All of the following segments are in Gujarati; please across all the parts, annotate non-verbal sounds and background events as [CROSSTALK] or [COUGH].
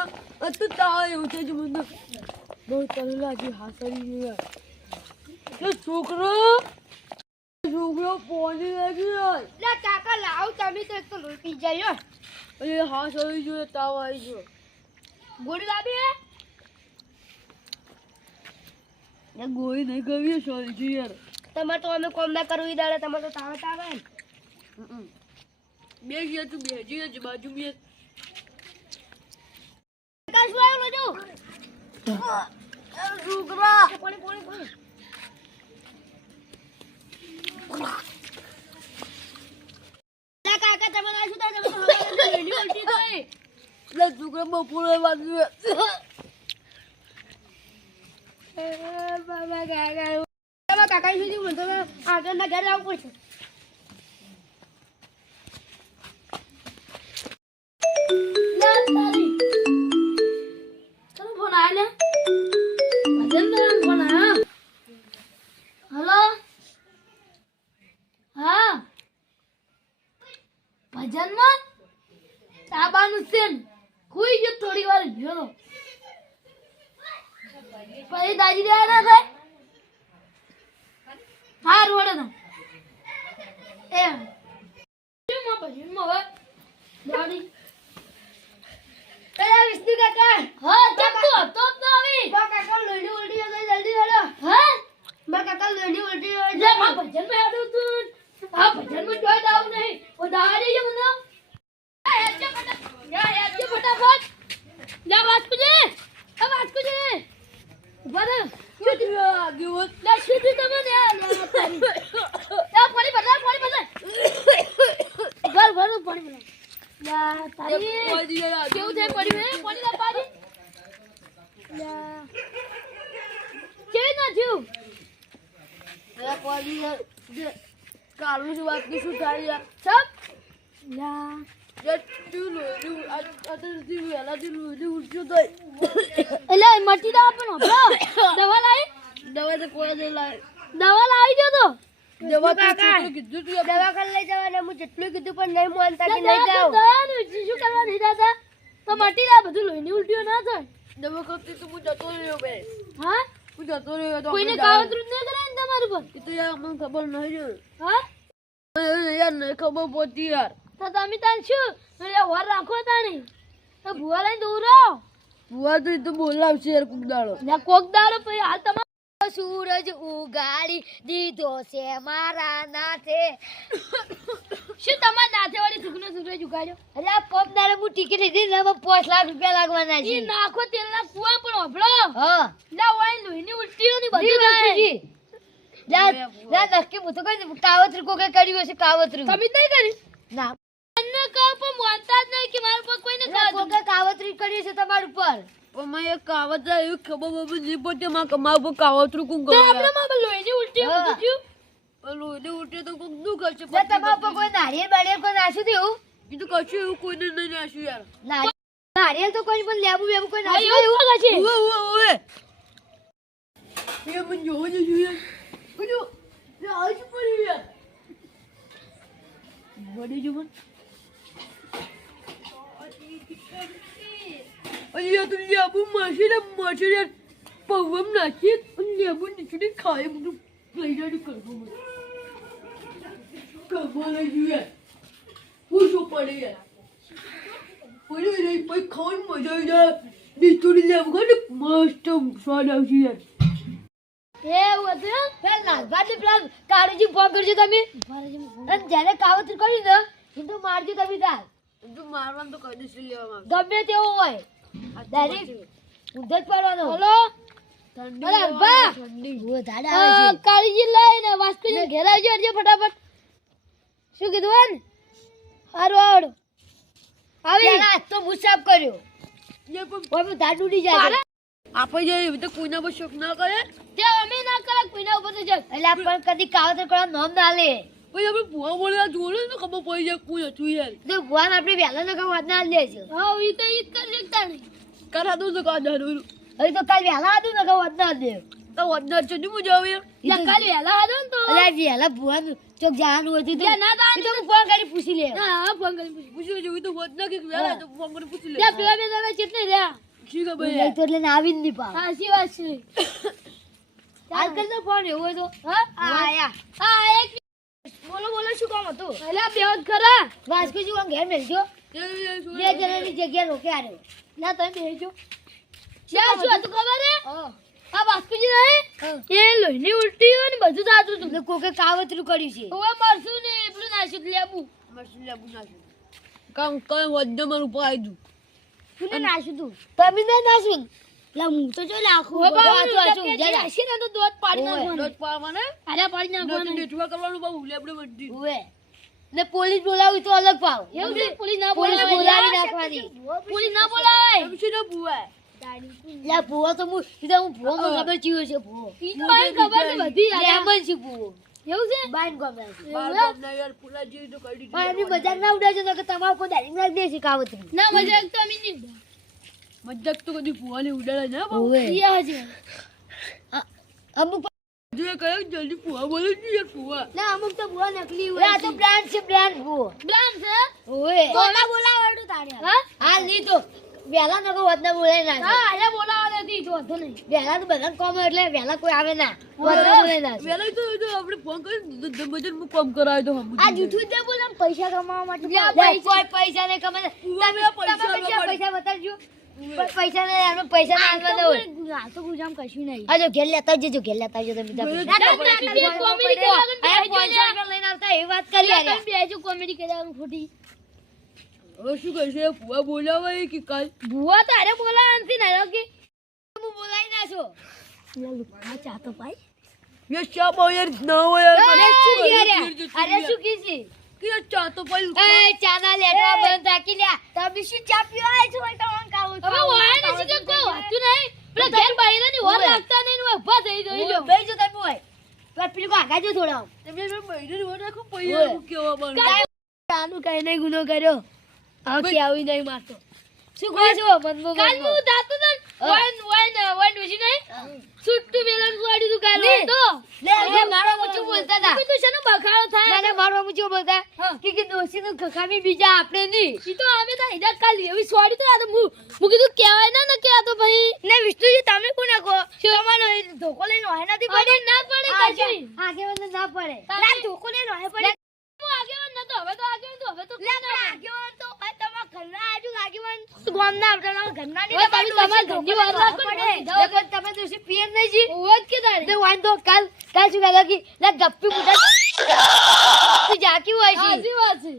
આ તાવ એવું છે જ મને બહુ તને લાગી હાસરી ગયું છોકરો છોકરો પોણી લાગી લે કાકા લાવ તમે તો એક તો લોહી જાય અરે હાસ આવી ગયો તાવ આવી ગયો ગોળી લાવી એ ગોળી નહીં કરવી સોરી છે યાર. તમારે તો અમે કોમ ના કરવું દાડે તમારે તો તાવ ને. બે ગયા તું બે જઈએ બાજુ બે કાકા સુધી મને તો આગળના ઘરે આવવું પડશે. પછી દાજી રહ્યા ના થાય? હા રોડે ના એમ. વિષ્ણુ કાકા. હા કેમ તું હતો આવી? કાકા લોહી ઉલટી થઈ જલ્દી હેડો હા? બા કાકા લોહી ઉલટી થઈ જાય મા ભજનમાં હેડો તું. હા ભજનમાં જોઈ દાવ નહીં. ઓ દાડી જે મને. આ હેડજો ફટાફટ. યા હેડજો ફટાફટ. જા વાસ્કુજી આ વાસ્કુજી ઊભા રહો દિવસ લે સીધી તમે ને આ લે પાણી બદલા પાણી બદલા ઘર ભર પાણી તારી. કેવું છે પડ્યું હે પાણી ના પાણી યા કેવી ના થયું? કાલનું શું વાત કે શું થાય યાર સબ? યા જેટલું લોહીનું આ તો કોઈ નહીં લાવે. દવા લાવી દો તો. દવા તો. કીધું તું. દવાખાને લઈ જવાના હું જેટલું કીધું પણ નહીં માનતા કે નહીં જાવ શું કરવા નહીં દાદા તો મટી જાય બધું લોહીની ઉલટીઓ ના થાય. દવા કરતી તો હું જતો રહ્યો બે. હા? હું જતો રહ્યો તો કોઈને કાવતરું ન કરાય ને તમારું પર એ તો યાર મને ખબર નહીં જો હા? યાર નહીં ખબર પડતી યાર. તો તમે તાન શું? એટલે વર રાખો તાણી. તો ભૂવા લઈને દૂર. રહો ભુવા તો એ તો બોલાવશે યાર કોક દાડો. ને કોક દાડો પછી હાલ તમારો સૂરજ ઉગાડી દીધો છે મારા નાથે. શું તમારા નાથે વાળી સુખનો સૂરજ ઉગાડ્યો? અરે આ પપ દાડે હું ટિકિટ લીધી ને પાંચ લાખ રૂપિયા લાગવાના છે. નાખો તેલના કુવા પણ હોભળો. હા. લા વાય લોહીની ઉલટીઓ ની બધું થાય. લા લા નક્કી હું તો કઈ કાવતરું કોકે કર્યું હશે કાવતરું. તમે જ નહીં કર્યું? ના. અન્ય કહો પણ માનતા જ નહીં કે મારા પર કોઈને કોકે કાવતરી કરી છે તમારા ઉપર પણ મેં એક કાવત એવી ખબર બબર નહીં પડતી મારા કમાવા પર કાવતરું કોક તો આપણે માં લોહીની ઉલટી બધું લોહીની ઉલટી તો કોક દુઃખ હશે જો તમારા ઉપર કોઈ નારિયેળ બારિયેળ કોઈ નાખ્યું હતું એ કશું એવું કોઈને નહીં નાખ્યું યાર નારિયેળ તો કોઈ પણ લેબુ બેબુ કોઈ નાખ્યું એવું છે ઉવે, ઉવે. એ મને જોવા જજો યાર. ઓજો, એ આ શું પડ્યું યાર? વળી જો મને. અરે યાર, તું લેબુ માસી ને માસી યાર પૌવામાં નાખીએ અને લેબુ નીચોડી ખાય બધું લઈ કરવો મને કરવો લઈ યાર હું શું પડે યાર. પડે નહીં પછી ખાવાની મજા આવી જાય. નીચોડી લેબુ ખાય ને મસ્ત સ્વાદ આવશે યાર. કાળુજી ફોન કરજો તમે. અને જ્યારે કાવતરી કરી ને એ તો મારજો તમે તાર મારવાનું તો કદી શું લેવામાં ગમે તેવો હોય. ડાયરેક્ટ ઊંધો જ પડવાનો. હલો? ફટાફટ. શું કીધું હન હારું આવડો આવી. તો મુસાફ કર્યો. જે પણ ઓય ધાડ જાય આપણે જે એવી તો કોઈના પર શોખ ના કરે? તે અમે ના કરે કોઈના ઉપર તો જાય એટલે પણ કદી કાવતર કરવા નામ ના લે. પછી આપણે ભુવા બોલે જોડે ને ખબર પડી જાય કોઈ હતું યાર તો ભુવાને આપણે વહેલા ને કામ વાત ના લે છે. હા એ તો ઈ કરી શકતા નહીં. કરા દઉં તો કાં જરૂર હવે તો કાલ વહેલા હતું ને કામ વાત ના લે તો વધનાર છે નહીં મજા આવે યાર કાલ વહેલા હતું ને તો. અરે વહેલા ભગવાન ચોક જવાનું હતું તો ના તો ફોન કરી પૂછી લે. હા ફોન કરી પૂછી પૂછી જોયું તો હોત ના કે વહેલા તો ફોન કરી પૂછી લે ત્યાં પેલા બે જણા કેટલે રહ્યા ઠીક લઈ તો એટલે ના આવી જ નહીં હા સી વાત છે? કરી દો ફોન એવું તો. હા હા આયા. હા એક બોલો બોલો શું કામ હતું? એટલે બે જ વાસકો વાસ્કુજી આમ ઘેર મેલજો બે જણાની જગ્યા રોકે આરે ના તમે બેહજો શું હતું? ખબર હે? હા. આ બાસ્કુજી નહીં એ લોહીની ઉલટી હોય ને બધું થાતું હતું. કોકે કાવતરું કર્યું છે. હવે મરશું ને એટલું હતું લેબુ. મરસું લેબુ નાખ્યું કામ કઈ વજન મારું પાઈ દઉં કોને નાશું તું? તમે ના નાશું લા હું તો જો લાખું વાંચો વાંચો ટપકે જરા નાખી ને તો દોત પાડી. નાખવાનું દોત પાડવાને. અરે પાડી નાખવાનું. નેટવા કરવાનું બહુ લેબડે બધી. ઓએ ને પોલીસ બોલાવી તો અલગ પાવ એવું છે? પોલીસ ના પોલીસ બોલાવી? નાખવાની. પોલીસ ના બોલાવે. એમ છે ને બુઆ લા ભૂવો તો હું સીધા હું ભૂવો મને ખબર ચીયો છે ભૂવો. ઈ તો ખબર છે બધી જ છે ભૂવો. એવું છે? બાઈન ગમે બાઈન ના યાર પુલા જેવી તો કરી પણ એમની દીધી મજાક ના ઉડાડજો તો કે તમારા ઉપર દાડી નાખ દે છે કાવતરી. ના મજાક તો અમે નહીં મજાક તો કદી ફુવાની ઉડાડે ના બહુ હજી અમુક જે કયો જલ્દી ફુવા બોલો ને યાર ફુવા ના અમુક તો ભૂવો નકલી હોય આ તો બ્રાન્ડ છે બ્રાન્ડ ભૂવો બ્રાન્ડ છે? ઓએ કોના બોલાવડું તારે હા? હા નહીં વેલા નકો વધના બોલે ના હા અરે બોલાવા નથી જો વધો નહીં. વહેલા તો બધા કોમ એટલે વહેલા કોઈ આવે ના. વધના બોલાય ના વેલા તો જો આપણે ફોન કરી મજર હું કામ કરાય તો હમ આ જૂઠું જ બોલે પૈસા કમાવા માટે કોઈ પૈસા ને કમાય. તમે પૈસા પૈસા બતાવજો પૈસા ને યાર પૈસા ના આલવા હોય આ તો ગુજામ કશું નહીં આ જો ઘેર લેતા જજો ઘેર લેતા ના, ના, કોમેડી કરવાનું અરે બેસજો રૂપિયા લઈને આવતા એવી વાત કરી યાર તમે બેસજો કોમેડી કર્યા ખોટી હવે શું કરશે ફુવા બોલાવે કે કાલ ભુવા તારે બોલાવા નથી ને કે હું બોલાવી ના છો ચા તો પાઈ યે ચા બહુ યાર ના હોય યાર અરે શું મને કી ગીર જતું અરે યાર. શું કી છે કે યાર ચા તો પાઈ એ ચાના લેટવા બંધ રાખી લ્યા. તમે શું ચા પીવા આય છો. તમને કાવો હવે વાય નથી કે કોઈ વાતું નહીં. પેલા ઘેર બાયરા ની ઓવે. લાગતા નહીં ને ઊભા થઈ જોઈ લો બેજો તમે હોય તો પેલું આગા જો થોડા. તમે બે મહિને વાર રાખો પછી ઓય. એવું કેવા કઈ નહીં ગુનો કર્યો. આવી નહીં મારતો. શું કહો છો? મનમો કાલ હું દાતો હા. વાઈન વાઈન વાઈન નહીં સુટ્ટુ વેલન વાડી તું કાલ તો. લે લે. મારો મુચું બોલતા હતા તું શેનો બખાડો થાય? ના મારો મુચું બોલતા? કે કે દોશી નું ખખામી બીજા આપણે નહીં. ઈ તો અમે તો હિદાત કાલ એવી સોડી તો આ તો મુ હું કીધું કહેવાય ના ન કે આ તો ભાઈ. ને વિષ્ણુજી તમે કોને કહો તમારો ધોકો લઈને હોય નથી પડે ના પડે કશું. આગેવાન ના પડે. ના ધોકો લઈને હોય પડે હું આગેવાન નતો હવે તો આગેવાન તો હવે તો લે આગેવાન તો ભાઈ તમારા ઘરના આજુ આગેવાન ગામના આપણા ઘરના નહીં તમે તમારા ઘરની વાત રાખો પડે. તમે નહીં જી? કે તારે? તે વાંધો કાલ કાલ શું કહેતા કે લે ગપ્પી [LAUGHS] તું જાકી હોય છે સાચી વાત છે.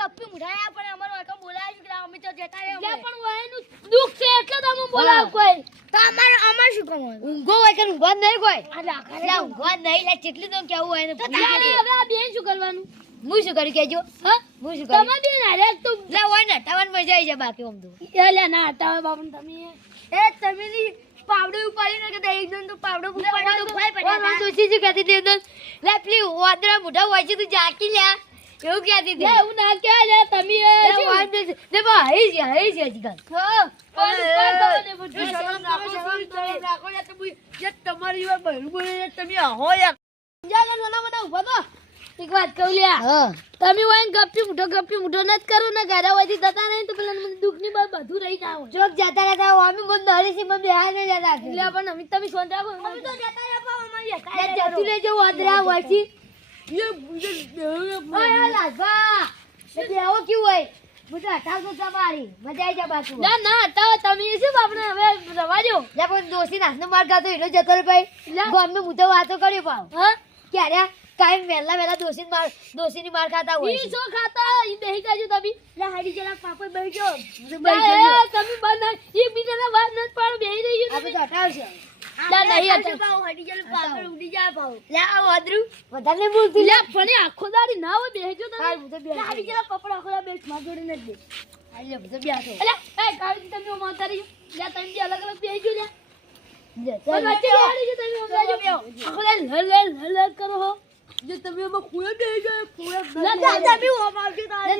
ગપ્પી મુઠાયા પણ અમારો આખો બોલાવ્યું કે અમે તો જતા રહે અમે. પણ વાયનું દુખ છે એટલે તમે બોલાવ કોઈ. તો અમાર અમાર શું કામ હોય ઊંઘો હોય કે ઊંઘવા જ નહીં કોઈ? એટલે ઊંઘવા જ નહીં લે કેટલી તો કેવું હોય ને તો તારે હવે આ બેન શું કરવાનું? હું શું કરી કેજો હા? હું શું કરી? તમે બેન હારે તો લે હોય ને તવન મજા આવી જાય બાકી ઓમ તો. લે ના હટાવે બાપુ તમે. એ તમે ની પાવડો ઉપાડી ને કે એકદમ તો પાવડો ઉપાડી તો ભાઈ પડ્યા તા દોશી શું કહેતી હતી લે પ્લી ઓદરા મોઢા હોય છે તું જાકી લે એવું કહેતી લે હતી એવું ના કે લે તમે એ? વાંધો છે. ને બા હઈ છે હઈ છે કાલ. હા તમારી વાર બહેરું બોલે તમે હો યાર. જા જા નાના મોટા ઊભા તો? એક વાત કહું લ્યા. હા. તમે હોય ગપ્પી મુઠો ગપ્પી મુઠો ન કરો ને ગાડા વાજી જતા નહીં તો પેલા મને દુઃખની બાદ બધું રહી જાવ ચોક જતા રહેતા અમે મને નરી છે મને બેહાર ને જતા. એટલે પણ અમે તમે સોન રાખો અમે તો જતા પણ અમારી જતું લેજો વાદરા હોય બેહું બેહો તો હટાવતો તમારી. મજા આવી જાય બાકી ના તમે માર ખાતો ક્યારે? માર માર હોય ઈ છે. ખાતા? ઈ બેહી જાજો તમે. લે હારી જરા પાપડ બેસજો એ, તમે બંધ ઈ બીજાના વાત ન પાડો બેહી રહી આપણે તો હટાવશે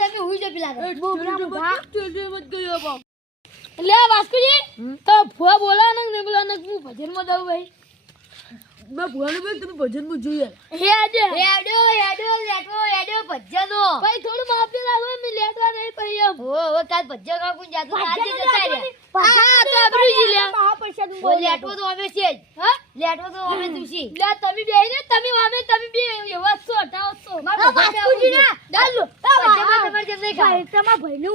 તમે. હું જ પેલા લે વાસ્કુજી તો ફુવા બોલા ને ને બોલા ને હું ભજનમાં દઉં ભાઈ. મેં ભુવાને ભાઈ તમે ભજનમાં જોઈએ. હેડ હેડો હેડો લેટો હેડો ભજનો. ભાઈ થોડું માફી લાગો મે લેટવા નહીં એમ. હો ઓ કાલ કા કાકુ જાતું આજે જતા રે હા તો આબરૂ લે ઓ લેટવો તો અમે છે હા? લેટવો તો અમે તુસી લે તમે બે ને તમે અમે તમે બે એવા છો હટાવો છો મારા બાપુજી ના. ભજ્જામાં તમારે ભાઈને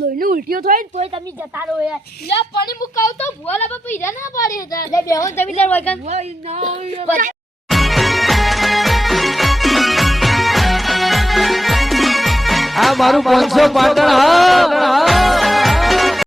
લોહીનો ઉલટીઓ થાય ને તોય તમે જતા રહો યાર. લે પાણી મુકાવ તો ભુવાલા બાપા ઈરા ના પાડે હતા. લે બેહો તમે તાર વાગન. ના આ મારું પાંચસો પાટણ હા.